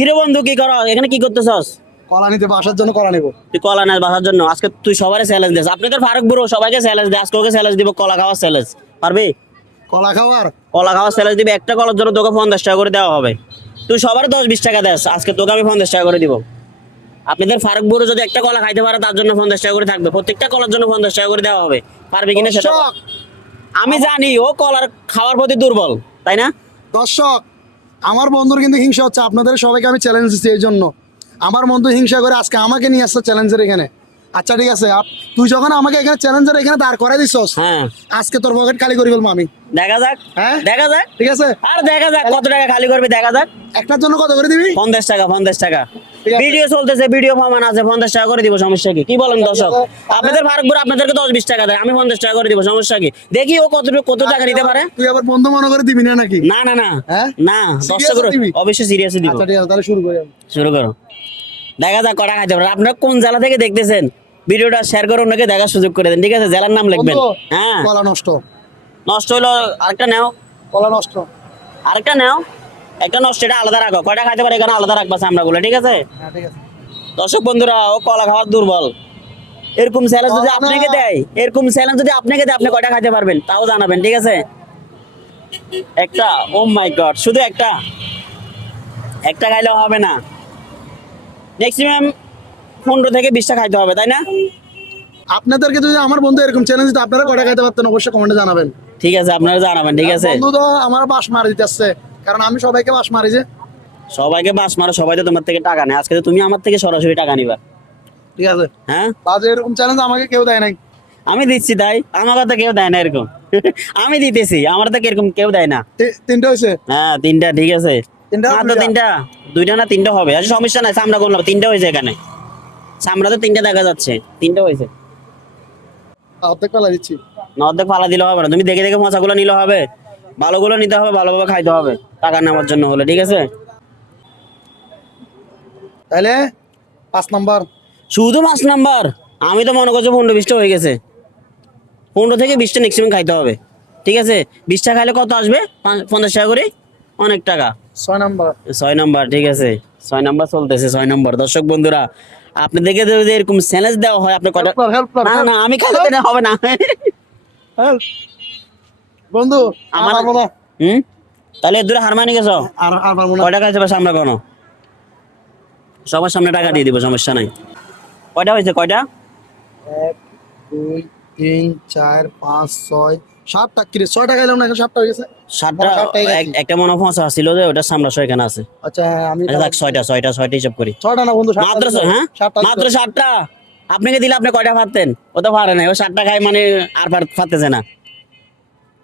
কিরে বন্ধু কি করো এখানে, কি করতেছস? কলা নিতে বাসার জন্য কলা নেবো। তুই কলা না বাসার জন্য? আজকে তুই সবাই চ্যালেঞ্জ দিস, আপনাদের ফারুক ব্রো সবাইকে চ্যালেঞ্জ দে, আজকে ওকে চ্যালেঞ্জ দিব, কলা খাওয়ার চ্যালেঞ্জ। পারবি? কলা খাওয়ার কলা খাওয়ার চ্যালেঞ্জ দিবি, একটা কলার জন্য তোকে 50 টাকা করে দেওয়া হবে। তুই সবার 10-20 টাকা দেস, আজকে তোকে আমি 50 টাকা করে দিব। আপনাদের ফারুক ব্রো যদি একটা কলা খাইতে পারে তার জন্য 50 টাকা করে থাকবে, প্রত্যেকটা কলার জন্য 50 টাকা করে দেওয়া হবে। পারবি কিনা সেটা দর্শক, আমি জানি ও কলার খাওয়ার প্রতি দুর্বল, তাই না? দর্শক আমার বন্ধুর কিন্তু হিংসা হচ্ছে, আপনাদের সবাইকে আমি চ্যালেঞ্জ দিচ্ছি এই জন্য। আমার বন্ধু হিংসা করে আজকে আমাকে নিয়ে আসছে চ্যালেঞ্জের এখানে। আচ্ছা ঠিক আছে, তুই যখন আমাকে এখানে চ্যালেঞ্জের এখানে দাঁড় করাই দিছস, হ্যাঁ আজকে তোর পকেট খালি করে ফেলবো আমি। দেখা যাক, হ্যাঁ দেখা যাক, ঠিক আছে, আর দেখা যাক কত টাকা খালি করবি, দেখা যাক। একটার জন্য কত করে দিবি? 50 টাকা, 50 টাকা। ঠিক আছে। ভিডিও চলতেছে, ভিডিও প্রমাণ আছে, 50 টাকা করে দিব, সমস্যা কি? কি বলেন দর্শক? তাহলে- আপনাদের ফারুক ব্রো আপনাদেরকে 10-20 টাকা দেয়, আমি 50 টাকা করে দিব, সমস্যা কি? দেখি ও কত টাকা নিতে পারে। তুই আবার বন্ধু মনে করে দিবি না নাকি? না না না হ্যাঁ? না, Serious 10 করে দিবি? অবশ্যই সিরিয়াসলি দিব। আচ্ছা ঠিক আছে, তাহলে শুরু করি আমি। শুরু করো, দেখা যাক কটা খাইতে পারে। আপনারা কোন জেলা থেকে দেখতেছেন ভিডিওটা শেয়ার করে অন্যকে দেখার সুযোগ করে দেন, ঠিক আছে? জেলার নাম লিখবেন। বন্ধু, হ্যাঁ, কলা নষ্ট, নষ্ট হইলো আরেকটা নাও, কলা নষ্ট। আরেকটা নাও। একটা নষ্ট, এটা আলাদা রাখো, কয়টা খাইতে পারে এখানে আলাদা রাখবা চামড়াগুলো, ঠিক আছে? হ্যাঁ ঠিক আছে। দর্শক বন্ধুরা, ও কলা খাওয়ার দুর্বল। এরকম চ্যালেঞ্জ যদি আপনাকে দেয়, এরকম চ্যালেঞ্জ যদি আপনাকে দেয়, আপনি কয়টা খাইতে পারবেন তাও জানাবেন, ঠিক আছে? একটা, ও মাই গড, শুধু একটা, একটা খাইলেও হবে না, ম্যাক্সিমাম 15 থেকে 20টা খাইতে হবে, তাই না? আপনাদেরকে যদি আমার বন্ধু এরকম চ্যালেঞ্জ দিতে, আপনারা কটা খাইতে পারতেন অবশ্যই কমেন্টে জানাবেন। ঠিক আছে, আপনারা জানাবেন, ঠিক আছে? বন্ধু তো আমার বাস মারি দিতেছে, কারণ আমি সবাইকে বাস মারি যে। সবাইকে বাস মারো, সবাই তো তোমার থেকে টাকা নেয়, আজকে তো তুমি আমার থেকে সরাসরি টাকা নিবা। ঠিক আছে, হ্যাঁ, বাজে এরকম চ্যালেঞ্জ আমাকে কেউ দেয় নাই। আমি দিচ্ছি, তাই আমাকে তো কেউ দেয় না এরকম। আমি দিতেছি, আমার তো এরকম কেউ দেয় না। তিনটা হয়েছে। হ্যাঁ, 3টা, ঠিক আছে। তিনটা, না তো দুইটা? 3টা, 2টা না 3টা হবে, আচ্ছা সমস্যা নাই, চামড়া করলাম, 3টা হয়েছে এখানে, চামড়া তো 3টা দেখা যাচ্ছে, 3টা হয়েছে। অর্ধেক পালা দিচ্ছি। না, অর্ধেক ফালা দিলে হবে না, তুমি দেখে দেখে মশাগুলো নিলে হবে, ভালোগুলো নিতে হবে, ভালোভাবে খাইতে হবে, টাকা নেওয়ার জন্য হলে, ঠিক আছে? তাহলে 5 নাম্বার। শুধু 5 নাম্বার? আমি তো মনে করছি 15-20টা হয়ে গেছে। 15 থেকে 20টা ম্যাক্সিমাম খাইতে হবে, ঠিক আছে? 20টা খাইলে কত আসবে? 50 টাকা করে, অনেক টাকা। 6 নাম্বার। 6 নাম্বার, ঠিক আছে, 6 নাম্বার চলতেছে, 6 নাম্বার। দর্শক বন্ধুরা, আপনাদেরকে যদি এরকম চ্যালেঞ্জ দেওয়া হয়, আপনি কটা? হেল্প না না, আমি খাইতে দিলে হবে না। বন্ধু আমার পারবো না। তাহলে এর দূরে হার মানি গেছো? আর পারবো না। কয়টা খাইতে পারছো আমরা কোনো? সবার সামনে টাকা দিয়ে দিব, সমস্যা নাই। কয়টা হয়েছে, কয়টা? 1 2 3 4 5 6 7টা। কি রে, 6টা খাইলাম না, এখন 7টা হয়ে গেছে। 7টা, সাতটাই খাইছি। একটা মনে ফসা ছিল যে ওটা সামরা এখানে আছে। আচ্ছা হ্যাঁ, আমি আচ্ছা থাক, 6টা হিসাব করি। 6টা না বন্ধু, 7টা। মাত্র হ্যাঁ, 7টা মাত্র 7টা। আপনাকে দিলে আপনি কয়টা পারতেন? ও তো পারে নাই, ও 7টা খাই মানে আর পারতেছে না।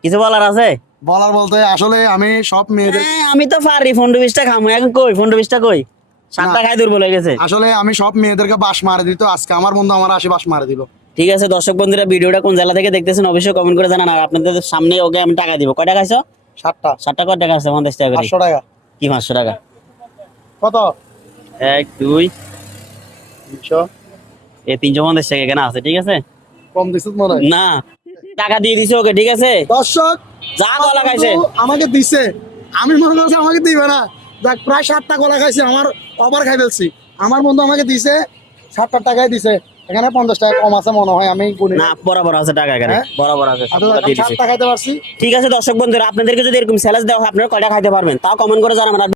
কিছু বলার আছে? বলার বলতে আসলে আমি সব মেয়েদের, হ্যাঁ, আমি তো পারি 15-20টা খামো, এখন কই 15-20টা কই? 7টা খাই দুর্বল হয়ে গেছে। আসলে আমি সব মেয়েদেরকে বাস মারে দিত, আজকে আমার বন্ধু আমার আসে বাস মারে দিল। ঠিক আছে দর্শক বন্ধুরা, ভিডিওটা কোন জেলা থেকে দেখতেছেন অবশ্যই কমেন্ট করে জানান, আর আপনাদের সামনে ওকে আমি টাকা দিব। কয়টা খাইছো? 7টা। 7টা কয় টাকা আছে? 50 টাকা করে। 500 টাকা। কি 500 টাকা? কত? 1 2 300। এই 350 টাকা এখানে আছে, ঠিক আছে? কম দিছিস মনে হয়। না, টাকা দিয়ে দিছে ওকে, ঠিক আছে? দর্শক যা কলা খাইছে, আমাকে দিছে, আমি মনে করছি আমাকে দিবে না। যাক, প্রায় 7টা কলা খাইছে, আমার ওভার খাই ফেলছি। আমার বন্ধু আমাকে দিছে 7টা টাকায় দিছে, এখানে 50 টাকা কম আছে মনে হয়, আমি গুনি। না বরাবর আছে টাকা এখানে, হ্যাঁ? বরাবর আছে, আচ্ছা, 7 দিয়ে দিছে। 7টা খাইতে পারছি। ঠিক আছে দর্শক বন্ধুরা, আপনাদেরকে যদি এরকম স্যালাড দেওয়া হয় আপনারা কয়টা খাইতে পারবেন তাও কমেন্ট করে জানাবেন। আর